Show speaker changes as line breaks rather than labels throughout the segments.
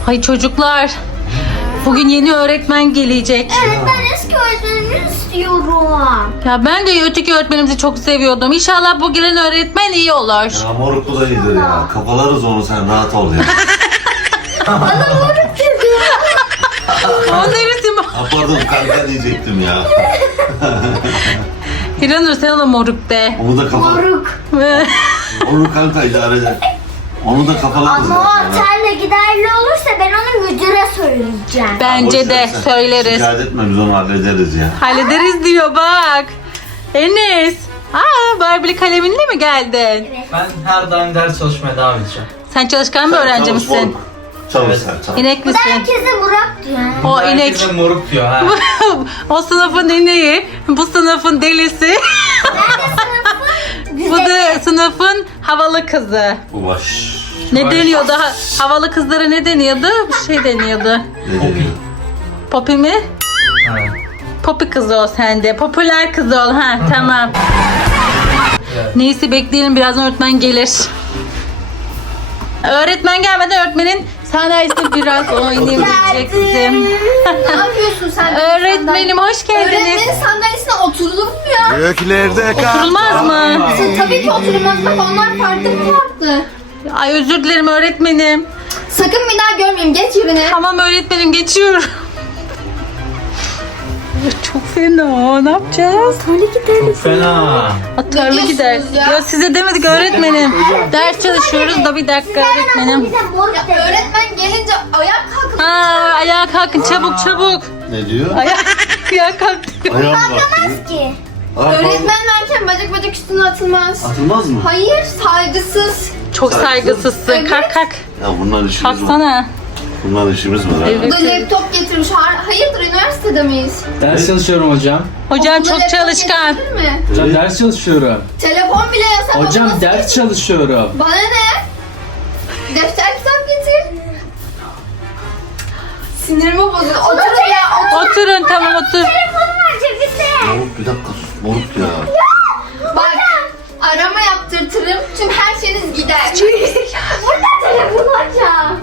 Ay çocuklar, bugün yeni öğretmen gelecek.
Evet, ben eski öğretmenimi istiyorum.
Ya ben de öteki öğretmenimizi çok seviyordum. İnşallah bu gelen öğretmen iyi olur.
Ya moruklu da iyidir ya. Kafalarız onu, sen rahat ol ya.
Bana moruk dedi.
O neresi bu?
Ha, pardon, kanka diyecektim ya.
Hiranur sen ona moruk de.
Onu da kafa...
Moruk.
Onu kanka idare eder. Onu da kafalarız
Ama o
ya.
otelle giderli olursa ben onu müdüre söyleyeceğim.
Bence
Boş ver
de
sen.
söyleriz.
Şikayet etme, biz onu hallederiz ya.
Hallederiz diyor bak. Enes. Barbie'li kaleminle mi geldin?
Ben her daim ders çalışmaya devam edeceğim.
Sen çalışkan bir öğrenci
Çalış
misin?
moruk. Çalış
Evet.
sen, çalış.
İnek misin?
Herkese Murat diyor.
O inek.
Herkese moruk diyor ha.
O sınıfın ineği, bu sınıfın delisi, bu da sınıfın havalı kızı.
Ulaş.
Ne deniyordu? Havalı kızlara ne deniyordu? Bir şey deniyordu.
Ne deniyor?
Popi mi?
Ha.
Popi kızı ol sen de. Popüler kız ol. Ha tamam.
Evet.
Neyse bekleyelim, birazdan öğretmen gelir. Öğretmen gelmeden öğretmenin sandalyesine biraz oynayayım diyecektim.
Ne yapıyorsun sen?
Öğretmenim hoş geldiniz.
Öğretmenin sandalyesine oturdun mu ya?
Göklerde
Oturulmaz mı?
Tabii ki oturmaz. Bak onlar farklı.
Ay özür dilerim öğretmenim.
Sakın bir daha görmeyeyim. Geç yerine.
Tamam öğretmenim, geçiyorum. Çok fena. Ne yapacağız?
Fena.
Atarlı
Ne
gider.
diyorsunuz ya?
Ya size demedik öğretmenim. Ders çalışıyoruz da bir dakika öğretmenim.
Bize moruk
Ya
dedi.
öğretmen gelince ayak kalkın.
Ha, ayağa kalkın çabuk çabuk.
Ne diyor?
Ayağa kalk.
Ayağım kalktı.
Ki.
Öğretmen varken bacak bacak üstüne atılmaz.
Atılmaz mı?
Hayır, saygısız.
Çok saygısızsın.
Evet.
Kalk kalk.
Ya bunlar işimiz var.
Kalksana.
Bunlar işimiz var.
Evet.
Bu da laptop getirmiş. Hayırdır, üniversitede miyiz?
Ders çalışıyorum hocam.
Hocam
Okulda
çok
laptop
çalışkan.
getirilir mi?
Hocam ders çalışıyorum.
Telefon bile yasak. ama
Hocam
nasıl
ders
getir-
çalışıyorum.
Bana ne? Defter kitap getir. Sinirimi bozuyor. Otur ya, otur.
Oturun tamam otur.
Telefonum var cebimde.
Moruk bir dakika sus. Moruk ya.
Bak, arama yaptırtırım. Tüm her şeyiniz gider.
Burada telefon hocam.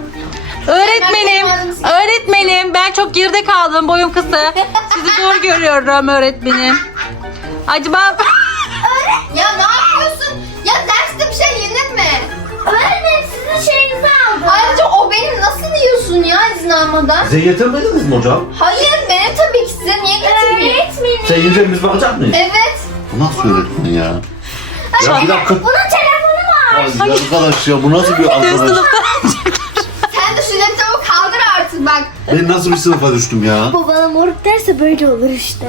Öğretmenim ben çok geride kaldım, boyum kısa. Sizi zor görüyorum öğretmenim. Acaba
Ya ne yapıyorsun? Ya derste bir şey yenir mi?
Öğretmenim sizin şeyinizi aldım.
Ayrıca o benim, nasıl yiyorsun ya izin almadan?
Size getirmediniz mi hocam?
Hayır, benim tabii ki, size niye getirmeyeyim?
Öğretmenim.
Sen yiyince biz bakacak mıyız?
Evet.
Bu nasıl öğretmen ya? Ya bir dakika.
Bunun telefonu var.
Ay arkadaş ya, bu nasıl bir arkadaş?
sınıfta
Sen de şu laptopu kaldır artık bak.
Ben nasıl bir sınıfa düştüm ya?
Bu bana moruk derse böyle olur işte.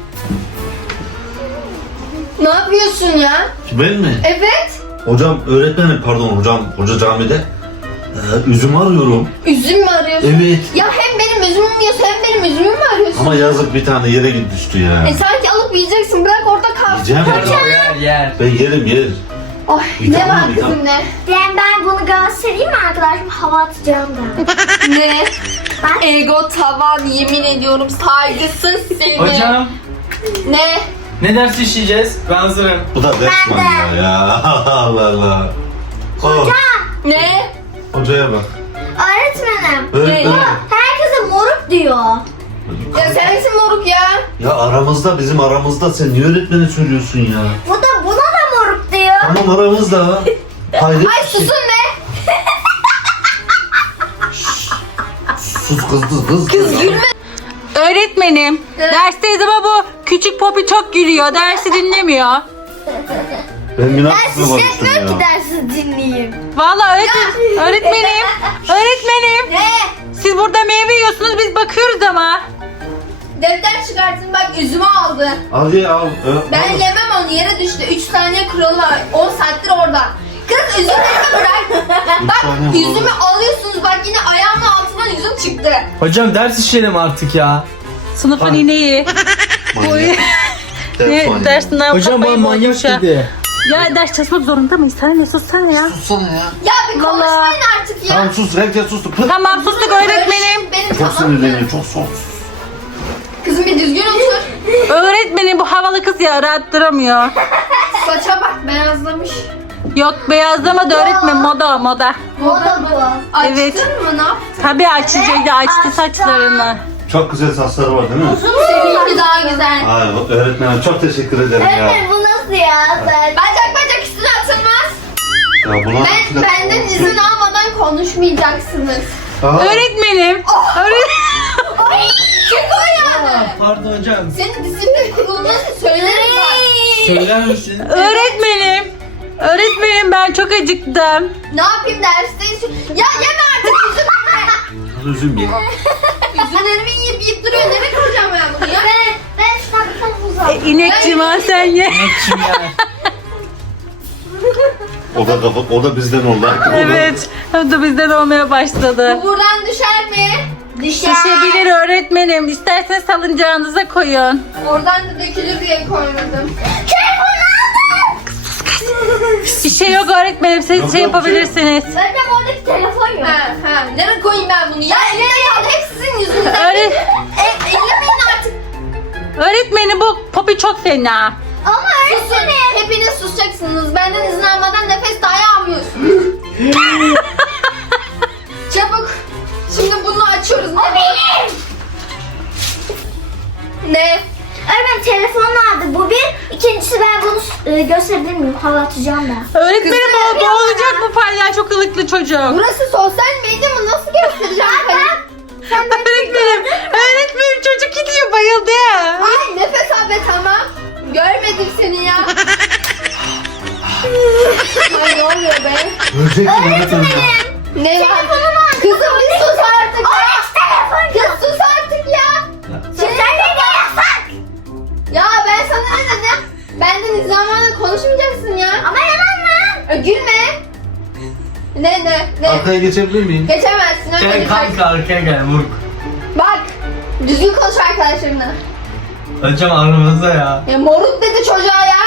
Ne yapıyorsun ya?
Ben mi?
Evet.
Hocam öğretmenim, pardon hocam, hoca camide. Üzüm arıyorum.
Üzüm mü arıyorsun?
Evet.
Ya hem benim üzümümü yiyorsun hem benim üzümümü mü arıyorsun?
Ama yazık, bir tane yere git düştü ya.
Sanki alıp yiyeceksin, bırak orada kal.
Yiyeceğim ya.
Yer.
Ben yerim.
Ay,
Bir
ne
tane
var
mi, bir
kızım ne?
Ben bunu göstereyim mi arkadaşım? Hava atacağım da.
Ne?
Ben-
Ego tavan, yemin ediyorum saygısız seni.
Hocam
Ne?
ne ders işleyeceğiz? Ben hazırım.
Bu da ders
Ben de.
manyağı ya. Allah Allah. Oh,
Ne?
hocaya bak.
Öğretmenim.
Öğretmenim.
Herkese moruk diyor.
Ya sensin moruk ya.
Ya aramızda, bizim aramızda, sen niye öğretmene söylüyorsun ya?
Bu da buna da moruk diyor.
Tamam, aramızda. Hayret
Ay
bir şey.
susun be.
Sus kız.
Kız gülme.
öğretmenim. Dersteyiz ama bu küçük Popi çok gülüyor. Dersi dinlemiyor.
Ben bir
Ben
nasıl
siz
sınıfa düştüm
etmiyorum ki
ya?
dersi dinleyeyim.
Vallahi öğretmenim.
Ne?
Siz burada meyve yiyorsunuz, biz bakıyoruz ama.
Defter çıkartın bak, üzümü aldı.
Al ye al.
Ben
al.
yemem onu, yere düştü. 3 saniye kuralı var. 10 saattir orada. Kız üzümleri bırak. Bak
saniye kuralı.
yüzümü alıyorsunuz, bak yine ayağımın altından yüzüm çıktı.
Hocam ders işleyelim artık ya.
Sınıfın ineği.
Manyak. Ders manyağı.
Dersinden
Hocam bana
kafayı
manyak
bozmuş ya.
dedi.
Ya ders çalışmak zorunda mıyız? Sen ne sussana ya.
Sussana ya.
Ya bir
Vallahi.
konuşmayın artık ya.
Tamam sus, herkes sustu. Pıt.
Tamam sustuk öğretmenim.
Benim
Çok
tamam.
sinirleniyor, çok soğuk.
Kızım bir düzgün otur.
Öğretmenim bu havalı kız ya, rahattıramıyor.
Saça bak, beyazlamış.
Yok beyazlama da öğretmen, moda.
Moda bu.
Açtın
Evet.
mı, ne yaptın?
Tabii açıcıydı, açtı saçlarını.
Çok güzel saçları var değil mi?
Seninki daha güzel.
Ay öğretmenim çok teşekkür ederim ya.
Öğretmenim bu nasıl ya?
Bacak üstüne atılmaz.
Ya buna
Benden izin almadan konuşmayacaksınız.
Öğretmenim.
Çık o yani.
Pardon hocam.
Senin disiplin kuruluna söylerim bak.
Söyler misin?
Öğretmenim. Öğretmenim ben çok acıktım.
Ne yapayım dersteyiz. Ya yeme artık üzümlerimi.
üzüm ye.
Üzümlerimi yiyip duruyor. Nereye koyacağım ben bunu ya?
Ben şapkamı uzak.
İnekçim ha sen ye.
Kim yer?
O da bizden oldu artık.
Evet. O da bizden olmaya başladı.
Bu buradan düşer mi?
Düşebilir öğretmenim. İsterseniz salıncağınıza koyun.
Oradan da dökülür diye koymadım.
Bir şey yok öğretmenim. Siz şey yapabilirsiniz.
Öğretmenim oradaki telefon yok.
Ha. Nereye koyayım ben bunu? Ya eline yağdı. Hep sizin yüzünüzden. Ellemeyin artık.
Öğretmenim bu popi çok fena.
Ama
Susun.
öğretmenim.
Hepiniz susacaksınız. Benden izin almadan nefes dahi almıyorsunuz. Çabuk. Şimdi bunu açıyoruz.
O benim.
Ne?
Öğretmenim telefon nerede? Bu bir. İkincisi ben bunu gösterebilir miyim? Hava atacağım ben.
Öğretmenim
Kızım,
o boğulacak bu palyaço kılıklı çocuk.
Burası sosyal medya mı? Nasıl göstereceğim?
Öğretmenim çocuk gidiyor bayıldı.
Ay nefes al be tamam. Görmedim seni ya. Ay ne oluyor be?
Ölecek mi öğretmenim ya?
Ne var? Kızım bir sus artık ya. Kız sus artık ya.
Sen de yasak.
Ya ben sana ne dedim? Benden izin almadan konuşmayacaksın ya.
Ama yalan mı?
Gülme. Ne?
Arkaya geçebilir miyim?
Geçemezsin öyle
Gel
bir
kanka arkaya gel Muruk.
Bak. Düzgün konuş arkadaşlarımla.
Hocam aramızda ya.
Ya moruk dedi çocuğa ya.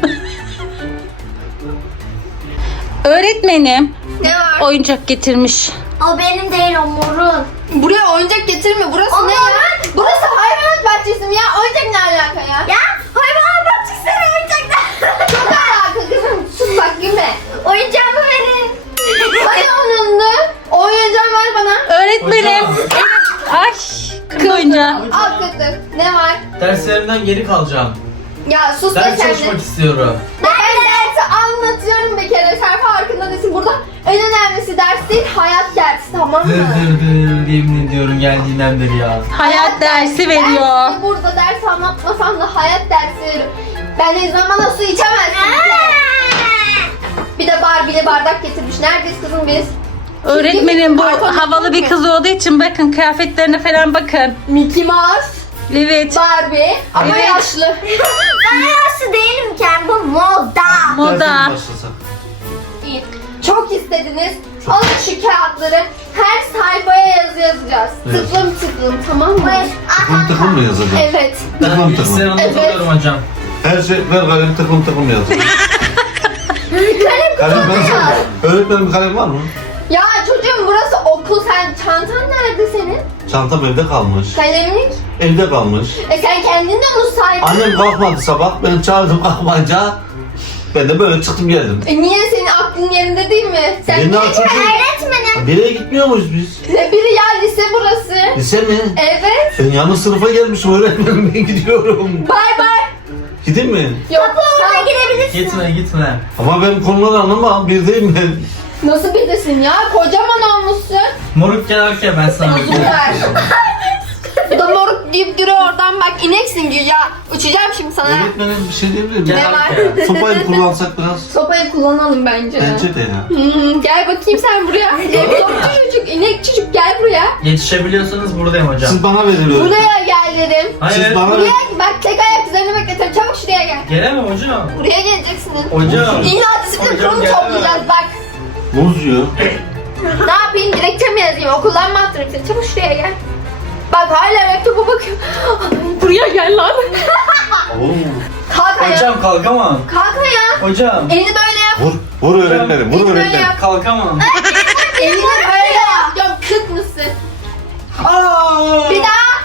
Öğretmenim
Ne var?
oyuncak getirmiş.
O benim değil, o morun.
Buraya oyuncak getirme. Burası
Ama
ne ya?
ben-
Burası hayvanat bahçesi mi ya? Oyuncak ne alaka ya?
Ya hayvan bahçesine oyuncaklar.
Çok alaka kızım. Sus bak gülme.
Oyuncağımı verin.
Hadi onunla. Oyuncağım ver bana.
Öğretmenim.
Hocam.
Ay kız oyuncağı.
Al kızım. Ne var?
Derslerimden geri kalacağım.
Ya sus be
Ders
sen de.
çalışmak istiyorum.
Ben dersi anlatıyorum bir kere. Sen farkında değilsin. Burada en önemlisi ders değil, hayat dersi tamam
Dır
mı?
dır dır yemin ediyorum geldiğinden beri ya.
Hayat dersi veriyor.
Ben burada ders anlatmasam da hayat dersi veririm. Ben ne zaman su içemezsin. Bir de Barbie'li bardak getirmiş. Neredeyiz kızım biz?
Öğretmenim bu
Pardon,
havalı bir kız olduğu için bakın kıyafetlerine falan bakın.
Mickey Mouse,
Evet.
Barbie ama
Evet.
yaşlı.
Ben yaşlı değilim ki, bu moda.
Moda.
Dersen başlasak.
İyi. Çok istediniz. Alın şu kağıtları. Her sayfaya yazı yazacağız.
Evet.
Tıklım tamam mı?
Tıklım tıklım mı yazacağım?
Evet.
Ben
Tıklım
bilgisayar
tıklım.
anlatıyorum hocam.
Her şey ver kalem tıklım tıklım yazacağım.
Kalem
Kalem
kutusu
ben
yaz.
sana. Öğretmenim kalem var mı?
Ya çocuğum burası okul. Sen çantan nerede senin?
Çantam evde kalmış.
Kalemlik.
Evde kalmış.
Sen kendin de unutsaydın.
Annem kalkmadı sabah. Ben çağırdım kalkmayınca ben de böyle çıktım geldim.
Niye senin aklın yerinde değil mi? Sen
Ben
niye
daha çocuğum.
Öğretmenim.
Nereye gitmiyor muyuz biz?
Ne biri ya lise burası.
Lise mi?
Evet.
Ben yanlış sınıfa gelmişim öğretmenim ben gidiyorum.
Bay bay.
Gideyim mi?
Yok.
Oraya
Tamam.
girebilirsin.
Gitme.
Ama ben konuları anlamam. Birdeyim ben.
Nasıl bilirsin ya? Kocaman olmuşsun.
Moruk gel arkaya ben sana
Uzun ver. Bu da moruk deyip duruyor oradan bak ineksin güya. Uçacağım şimdi sana.
Öğretmenim bir şey diyebilir miyim?
Gel
Ne var?
arkaya.
Sopayı kullansak biraz.
Sopayı kullanalım bence.
Bence de ya.
Gel bakayım sen buraya. Topçu çocuk, inek çocuk gel buraya.
Yetişebiliyorsanız buradayım hocam.
Siz bana verin öğretmenim.
Buraya gel dedim.
Hayır.
Siz bana verin.
Buraya bak tek ayak üzerine bekletim. Çabuk şuraya gel.
Gelemem hocam.
Buraya geleceksiniz.
Hocam.
İlla disiplin
Hocam,
kurulu
gelemem.
toplayacağız bak.
Muz yiyor.
Ne yapayım dilekçe mi yazayım okuldan mı attırayım seni? Çabuk şuraya gel. Bak hala mektuba bakıyor. Buraya gel lan.
Oo.
Kalk ayağa.
Hocam kalkamam.
Kalk ayağa.
Hocam.
Elini böyle yap.
Vur öğretmenim. Vur
Elini böyle
öğretmenim.
yap.
Kalkamam.
Elini böyle yap. Yok kıt mısın? Bir daha.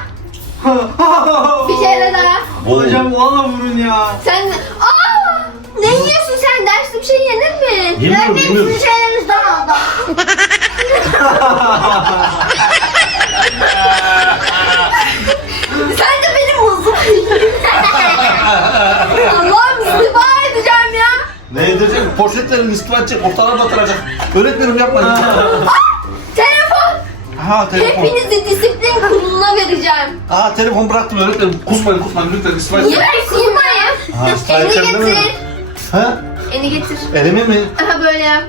Bir kere daha.
Hocam valla vurun ya.
Sen ne yiyorsun sen? Derste bir şey yenir mi?
Yemiyorum
Bizim
yemiyorum.
şeylerimizden oldu.
istiva edecek. Ortadan batıracak. Öğretmenim yapmayın.
Telefon.
Ha telefon.
Hepinizi disiplin kuruluna vereceğim.
Aa telefon bıraktım öğretmenim. Kusmayın lütfen istiva edecek.
Kusmayın.
Ha, istiva
Elini
edeceğim değil mi?
getir.
Ha?
Elini getir.
Elimi mi?
Aha böyle yap.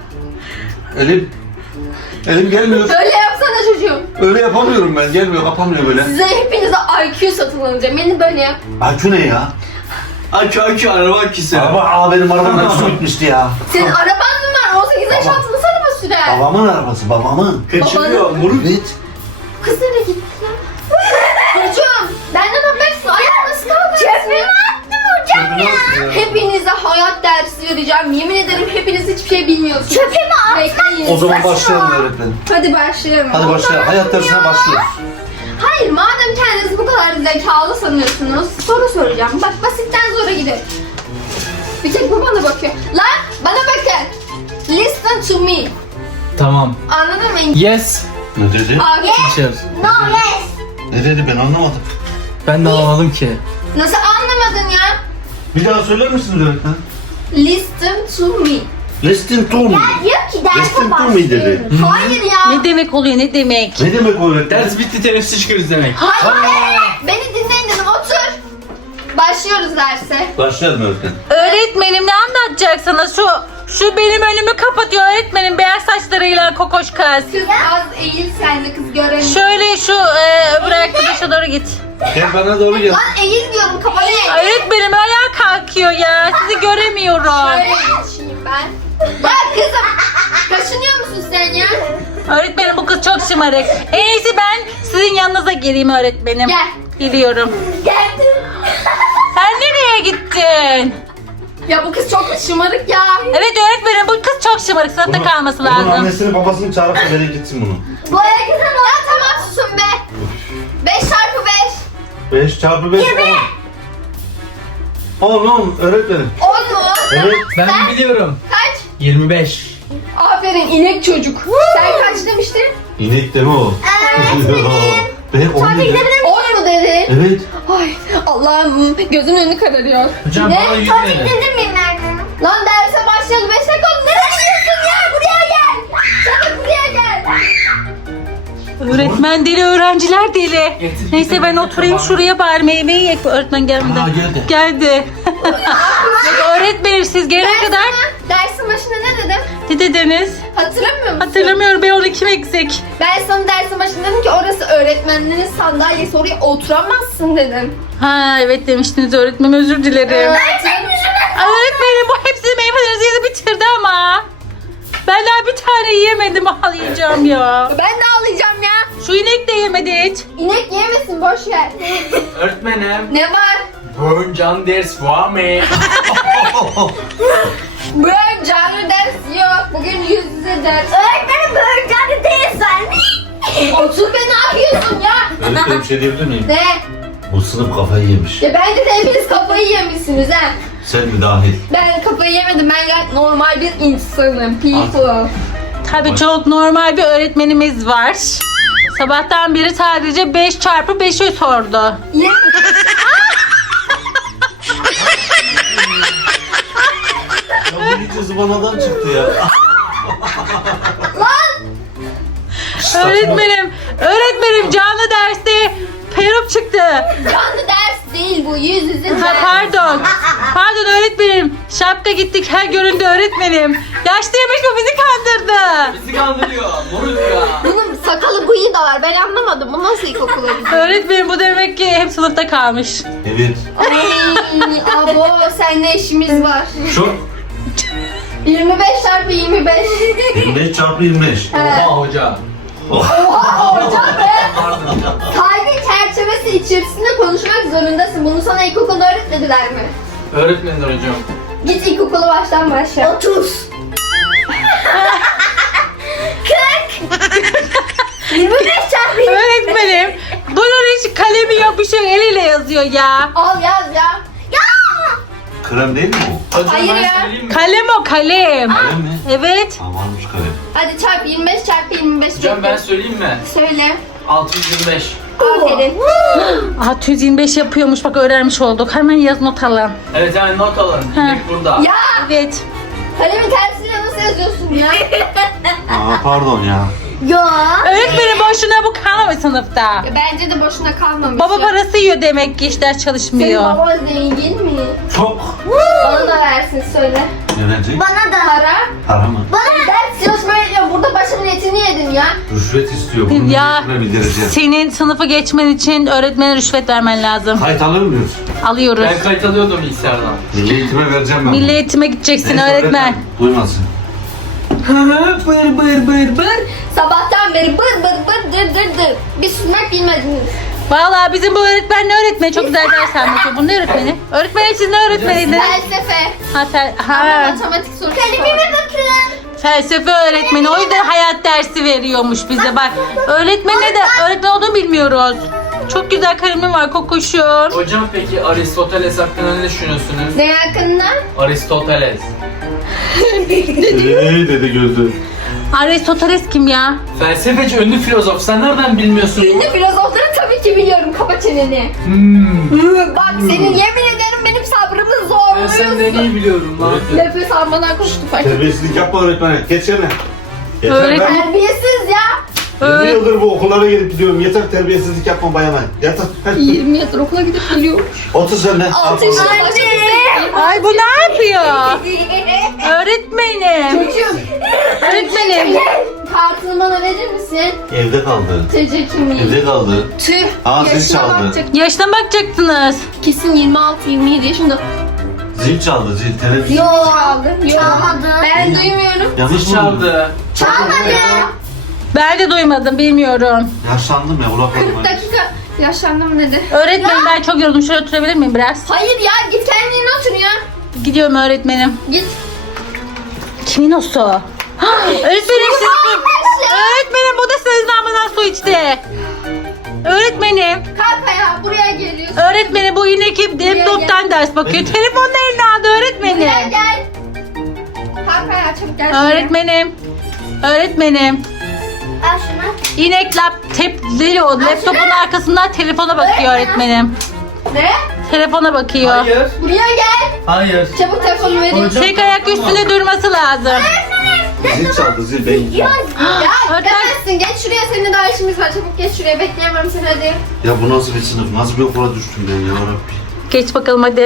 Elim gelmiyor.
Böyle yapsana çocuğum.
Öyle yapamıyorum ben. Gelmiyor, kapamıyor böyle.
Size hepinize IQ satın alacağım. Elini böyle yap.
Akü ne ya?
Akü araba aküsü.
Benim arabamın aküsü bitmişti ya.
Senin araban mı var? 18 yaş
Baba.
altında sana mı sürer?
Babamın arabası, babamın.
Kaçırıyor moruk.
Evet.
Kız nereye gitti ya? Çocuğum benden habersiz ayağa nasıl kalkarsın? Çöpümü attım hocam ya. Hepinize hayat dersi vereceğim. Yemin ederim hepiniz hiçbir şey bilmiyorsunuz.
Çöpümü at.
Bekleyin.
O zaman başlayalım öğretmenim.
Hadi başlayalım.
Hadi başlayalım. Hayat dersine başlıyoruz.
Hayır madem kendinizi bu kadar zekalı sanıyorsunuz soru soracağım. Bak basitten zora gidelim. Bir tek bu bana bakıyor. Lan bana bakın. Listen to me.
Tamam.
Anladın mı?
Yes.
Ne dedi?
Abi
Teacher.
No yes.
Ne dedi ben anlamadım.
Ben de anlamadım ki.
nasıl anlamadın ya?
Bir daha söyler misiniz öğretmen?
Listen to me.
Listen to me.
Diyor ki
Listen
derse
to me
başlıyoruz.
dedi.
Hayır ya.
Ne demek oluyor ne demek?
Ne demek o öğretmen?
Ders bitti teneffüse çıkıyoruz demek.
Hayır. Beni dinleyin dedim otur. Başlıyoruz derse.
Başlayalım öğretmen.
Öğretmenim ne anlatacaksınız? Şu benim önümü kapatıyor öğretmenim beyaz saçlarıyla kokoş kız.
Kız az eğil sen de kız göremiyorum.
Şöyle şu öbür arkadaşa doğru git.
Gel bana doğru gel.
Lan eğil diyorum kafanı eğil.
Öğretmenim ayağa kalkıyor ya. Sizi göremiyorum.
Şöyle geçeyim ben. Ya kızım kaşınıyor musun sen ya?
Öğretmenim bu kız çok şımarık. En iyisi ben sizin yanınıza geleyim öğretmenim.
Gel.
Geliyorum.
Geldim.
Sen nereye gittin?
Ya bu kız çok şımarık ya.
Evet öğretmenim bu kız çok şımarık. Sınıfta kalması
Bunun
lazım.
annesini babasını çağırıp da nereye gitsin bunu.
Bu ayak güzel oldu. Ya tamam susun be. 5 çarpı 5.
5 çarpı 5 10 öğretmenim.
10 mu?
Evet.
Ben biliyorum.
Kaç?
25.
Aferin inek çocuk. Sen kaç demiştin?
İnek de mi o? Ben 10
Hadi
dedim.
gidebilir
10 mu dedi?
Evet.
Ay Allah'ım gözümün önü kararıyor.
Hocam
Ne?
bana 100
Hadi
verin.
gidebilir miyim Merve?
Lan derse başlayalım 5 dakika oldu. Nereye gidiyorsun ya? Buraya gel. Çabuk buraya gel.
Öğretmen deli, öğrenciler deli.
Getir,
Neyse
getir,
ben
getir,
oturayım
tamam.
şuraya bari meyveyi yiyek. Öğretmen gelmedi.
Aa, geldi.
Geldi. Yok, öğretmenim siz gelene kadar
Dersin başında ne dedim?
ne dediniz?
Hatırlamıyor musun?
Hatırlamıyorum ben 12 eksik.
Ben sana dersin başında dedim ki orası öğretmenlerin sandalyesi oraya oturamazsın dedim.
Ha evet demiştiniz öğretmenim özür dilerim. Öğretmenim bu hepsini meyvelerinizi yedi bitirdi ama. Ben daha bir tane yiyemedim ağlayacağım ya.
Ben de ağlayacağım ya.
Şu inek de yemedi hiç.
İnek yemesin boş ver.
Öğretmenim.
Ne var?
Bugün can ders var mı?
Bugün canlı ders yok. Bugün yüz yüze ders.
Öğretmenim böğürtleri değil sen.
Otur be ne yapıyorsun ya?
Öğretmenim bir şey diyebilir miyim?
Ne?
Bu sınıf kafayı yemiş.
Ya bence de hepiniz kafayı yemişsiniz ha.
Sen mi dahil?
Ben kafayı yemedim. Ben gayet normal bir insanım. People.
Tabii çok normal bir öğretmenimiz var. Sabahtan beri sadece 5 çarpı 5'i sordu.
Ye-
Ya bu iyice zıvanadan çıktı ya.
Öğretmenim canlı derste peruk çıktı.
Canlı ders değil bu. Yüz yüze
Ha,
ders.
pardon öğretmenim. Şapka gittik her göründü öğretmenim. Yaşlıymış bu bizi kandırdı.
Bizi kandırıyor. Moruk ya.
Bunun sakalı bıyığı da var. Ben anlamadım. Bu nasıl ilkokula gidiyor?
Öğretmenim bu demek ki hep sınıfta kalmış.
Evet.
Ay abo seninle işimiz var.
Şu
25 çarpı 25.
25 çarpı 25.
Oha hoca.
Hocam be. Kalbin çerçevesi içerisinde konuşmak zorundasın. Bunu sana ilkokulda öğretmediler mi?
Öğretmenler hocam.
Git ilkokula baştan başla.
30. 25 çarpı 20.
Öğretmenim bunun hiç kalemi yok bir şey eliyle yazıyor ya.
Al yaz ya.
Krem değil mi bu?
Hocam
Hayır
ben
ya.
söyleyeyim mi?
Kalem o kalem.
Krem mi?
Evet.
Amanmış kalem.
Hadi çarp 25 çarpı 25.
Hocam ben söyleyeyim mi?
Söyle.
625.
Aferin.
625 yapıyormuş bak öğrenmiş olduk. Hemen yaz not alın.
Evet hemen not alın.
Ha.
Direkt burada.
Ya
Evet.
kalemin tersiyle nasıl yazıyorsun ya?
Pardon ya.
Yo.
Öğretmenim boşuna bu kalmamış sınıfta.
Ya bence de boşuna kalmamış.
Baba
ya.
parası yiyor demek ki işler
Senin
çalışmıyor.
baban zengin mi?
Çok.
Bana da versin söyle.
Ne verecek?
Bana da.
Para.
Para mı?
Ders çalışmaya gidiyorum. Burada başımın etini yedin ya.
Rüşvet istiyor. Bunu
Ya
ya. Bildireceğim.
senin sınıfı geçmen için öğretmene rüşvet vermen lazım.
Kayıt alır mıyız?
Alıyoruz.
Ben kayıt alıyordum bilgisayardan.
Milli eğitime vereceğim ben.
Milli eğitime gideceksin
Neyse,
öğretmen.
Duymasın.
Bır bır bır bır. Sabahtan beri bır bır bır dır dır dır. Bir susmak bilmediniz.
Vallahi bizim bu öğretmen ne öğretmeni? Çok güzel ders anlatıyor. Bu ne öğretmeni? Öğretmenim siz ne öğretmeniydiniz?
Felsefe.
Ha,
Ama matematik sorusu
Kalemime
var.
bakın.
felsefe öğretmeni. O yüzden hayat dersi veriyormuş bize. Bak öğretmeni de öğretmen olduğunu bilmiyoruz. Çok güzel kalemim var kokuşum.
Hocam peki Aristoteles hakkında ne düşünüyorsunuz?
Ne hakkında?
Aristoteles.
Dedi gözü.
Aristoteles kim ya?
Felsefeci, ünlü filozof. Sen nereden bilmiyorsun?
Ünlü filozofları tabii ki biliyorum. Kapa çeneni. Bak senin yemin ederim benim sabrımı
Ben senden
zorluyorsun.
iyi biliyorum lan.
Nefes almadan konuştu fark.
Terbiyesizlik yapma öğretmene. Geç yerine. Yeter
Öğretmen-
ben.
Terbiyesiz ya.
20 yıldır bu okullara gelip gidiyorum. Yeter terbiyesizlik yapma bayana. Yeter. Hadi.
20 yıldır okula gidip geliyormuş.
Otur sen de.
6 yaşında başladı.
Ay bu ne yapıyor? Öğretmenim.
Çocuğum.
Öğretmenim.
Kartını bana verir misin?
Evde kaldı.
TC kimliği.
Evde kaldı.
Tüh.
Aa, zil
yaşına
çaldı.
bakacak.
Yaşına bakacaktınız.
Kesin 26-27 yaşında.
Zil çaldı zil. Televizyon.
Çaldı. Yok.
Çalmadı.
Ben duymuyorum.
Yanlış mı?
Çaldı.
Ben de duymadım bilmiyorum.
Yaşlandım ya
40
kulaklarım.
dakika yaşlandım dedi.
Öğretmenim ben çok yoruldum. Şöyle oturabilir miyim biraz?
Hayır ya git kendin otur ya.
Gidiyorum öğretmenim.
Git.
Kimin o su? Öğretmenim siz... Öğretmenim bu da sözlenmeden su içti. Öğretmenim.
Kalk ayağa buraya geliyorsun.
Öğretmenim bu yine kim? Laptoptan ders bakıyor. Telefonla eline aldı
Buraya
öğretmenim.
gel. Kalk ayağa çabuk gel. şuraya.
Öğretmenim. Öğretmenim.
Al şunu.
İnek o laptopun arkasından telefona bakıyor öğretmenim.
Ne?
Telefona bakıyor.
Hayır.
Buraya gel.
Hayır.
Çabuk telefonu vereyim.
Hocam.
Tek ayak üstünde durması lazım.
Zil çaldı zil ben.
Ya
Öğretmen-
demezsin. Geç şuraya seninle daha işimiz var. Çabuk geç şuraya. Bekleyemem seni hadi.
Ya bu nasıl bir sınıf? Nasıl bir okula düştüm ben ya Rabbi?
Geç bakalım hadi.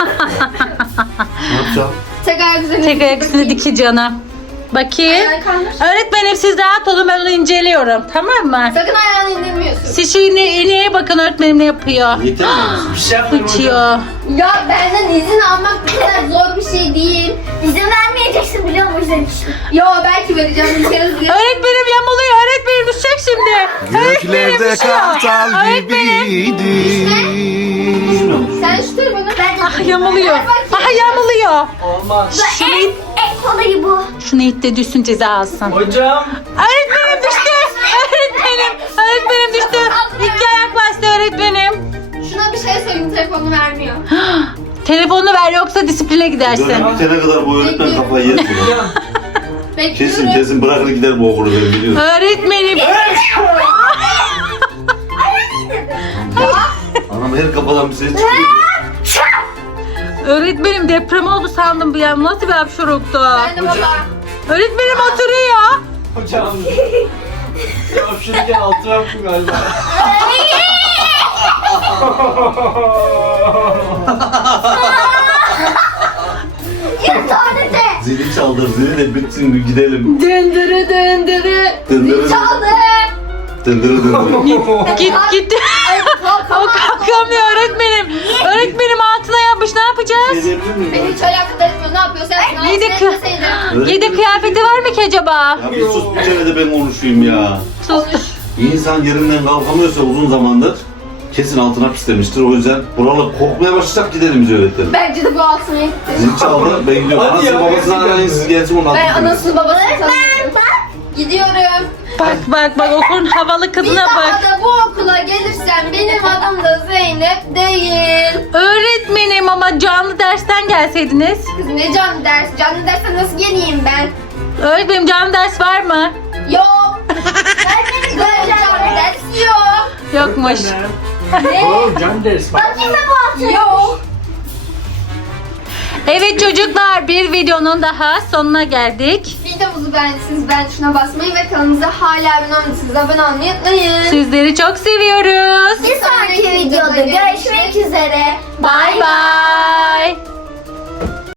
Ne yapacağım?
Tek ayak üzerine.
Tek ayak üstünde diki canım. Bakayım.
Ayağı kaldır.
Öğretmenim siz rahat olun ben onu inceliyorum. Tamam mı?
Sakın ayağını indirmiyorsun.
Siz şu ineğe bakın öğretmenim ne yapıyor.
Yeter mi?
Bir şey yapmıyorum hocam.
İçiyor.
Ya benden izin almak bu kadar zor bir şey değil.
İzin vermeyeceksin biliyor musun? Yüzden işte.
Yo belki vereceğim. Bir kere bile.
Öğretmenim yamuluyor. Öğretmenim düşecek şimdi. Öğretmenim düşüyor. Öğretmenim.
Düşmüyor musun?
Sen şu telefonu.
Ah yamuluyor. Ah yamuluyor.
Olmaz.
En kolayı bu.
Şunu itte düşsün ceza alsın.
Hocam.
Öğretmenim düştü. Öğretmenim düştü. İki ayak bastı öğretmenim.
Şuna bir şey söyleyeyim. Telefonu vermiyor.
Telefonunu ver yoksa disipline gidersin.
Dönem bitene kadar bu öğretmen kafayı yer bu.
Hocam.
Bekliyorum.
Kesin bırakır gider bu okulu ben biliyorum.
Öğretmenim.
Anam her kafadan bir ses çıkıyor.
Öğretmenim deprem oldu sandım bir an. Nasıl bir hapşuruktu?
Ben de baba.
Öğretmenim oturuyor.
Hocam. Ya şuraya altı yaptım galiba.
Tuvalete.
Zili çaldır zili de bitsin gidelim.
Döndürü döndürü.
Döndürü.
Çaldı.
Döndürü döndürü.
Gitti. O kalkamıyor öğretmenim. Öğretmenim altına yapmış ne yapacağız?
Gelebilir miyim?
Beni hiç alakadar etmiyor. Ne yapıyorsun? Sen
İyi de
altına etmeseydin.
Yedi kıyafeti var mı ki acaba?
Ya bir sus bir kere de ben konuşayım ya. İnsan yerinden kalkamıyorsa uzun zamandır kesin altına pislemiştir. O yüzden buralı kokmaya başlayacak gidelim biz öğretmenim.
Bence de bu altına gitti.
Zil çaldı ben gidiyorum.
Hadi
Anasını
ya,
babasını
gerçekten.
arayın siz gelsin onun
Ben
altına.
anasını babasını tanıyorum. Gidiyorum.
Bak okulun havalı
Bir
kızına
daha
bak.
da bu okula gelirsen benim adım da Zeynep değil.
Öğretmenim ama canlı dersten gelseydiniz.
Kız ne canlı ders? Canlı derse nasıl geleyim ben?
Öğretmenim canlı ders var mı?
Yok. Ben canlı ders yok.
Yokmuş.
Ne?
Oh, can ders bak.
Bakayım mı bu altı?
Yok.
Evet çocuklar, bir videonun daha sonuna geldik.
Videomuzu beğendiyseniz beğen tuşuna basmayı ve kanalımıza hala abone olmadıysanız abone olmayı unutmayın.
Sizleri çok seviyoruz.
Bir sonraki videoda görüşmek üzere.
Bye bye.